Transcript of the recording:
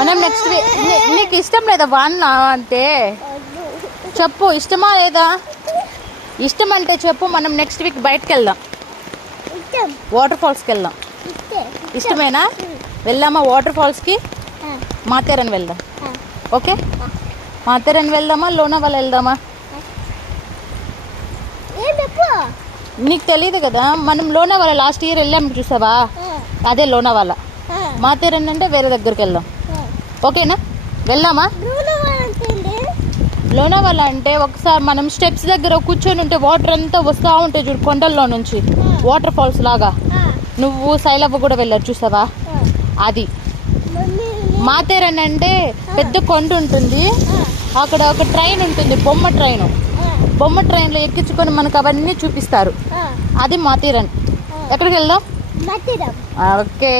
మనం next week. నీకు ఇష్టం లేదా వాన అంటే చెప్పు, ఇష్టమా లేదా? ఇష్టం అంటే చెప్పు, మనం నెక్స్ట్ వీక్ బయటకు వెళ్దాం, వాటర్ ఫాల్స్కి వెళ్దాం. ఇష్టమేనా? వెళ్దామా వాటర్ ఫాల్స్కి? మాథేరన్ వెళ్దాం. ఓకే, మాథేరన్ వెళ్దామా లోనావాలా వెళ్దామా? నీకు తెలియదు కదా, మనం లోనావాలా లాస్ట్ ఇయర్ వెళ్ళాం చూసావా, అదే లోనావాలా. మాథేరన్ అంటే వేరే దగ్గరికి వెళ్దాం. ఓకేనా, వెళ్దామా? లోనావాలా అంటే ఒకసారి మనం స్టెప్స్ దగ్గర కూర్చొని ఉంటే వాటర్ అంతా వస్తూ ఉంటాయి చూడు, కొండల్లో నుంచి వాటర్ ఫాల్స్ లాగా. నువ్వు శైలవ్వ కూడా వెళ్ళారు చూసావా, అది. మాథేరన్ అంటే పెద్ద కొండ ఉంటుంది, అక్కడ ఒక ట్రైన్ ఉంటుంది, బొమ్మ ట్రైన్లో ఎక్కించుకొని మనకు అవన్నీ చూపిస్తారు, అది మాథేరన్. ఎక్కడికి వెళ్దాం? ఓకే.